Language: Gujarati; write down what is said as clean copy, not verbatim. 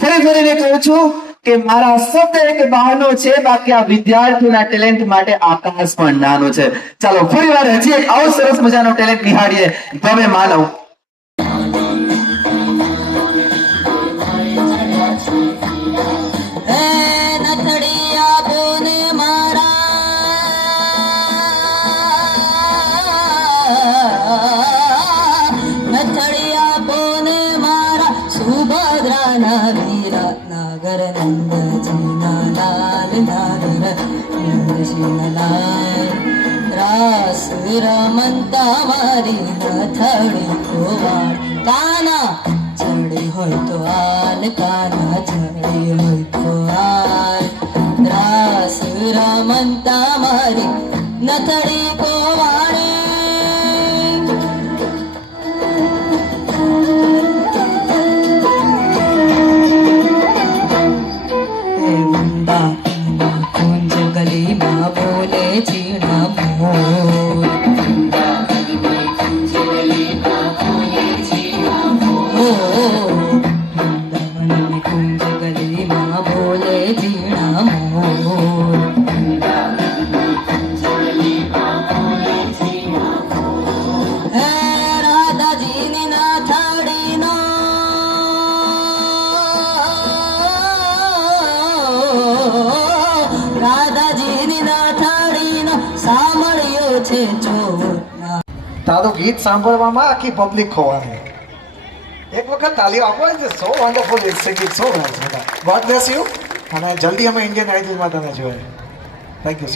ફરીને કહું છું કે મારા શબ્દ એક બહાનો છે, બાકી આ વિદ્યાર્થીના ટેલેન્ટ માટે આકાશ પણ નાનો છે. ચાલો ફરીવાર હજી એક આવો સરસ મજાનો ટેલેન્ટ નિહાળીએ. ભવ્ય માનવ नागर नंद जीना लाल नागर नंद लाल रास रमंता मारी नथड़ी कोवाड़ काना चढ़ी होय तो आल काना चढ़ी होय तो आल रास रमंता मारी नथड़ी कोवाड़े कुंज गली माँ बोले जीना मोर कुंज गली माँ बोले जीना मोर राधा जी ने ना थाड़ी नो રાધાજીની નાથાડીનો સાંભળ્યો છે ચોર. તારું ગીત સાંભળવામાં આખી પબ્લિક ખોવાની. એક વખત તાલીઓ આપો. So wonderful singing, so nice. God bless you. અને જલ્દી અમે ઇન્ડિયન આઇડલમાં તને જોઈએ. Thank you.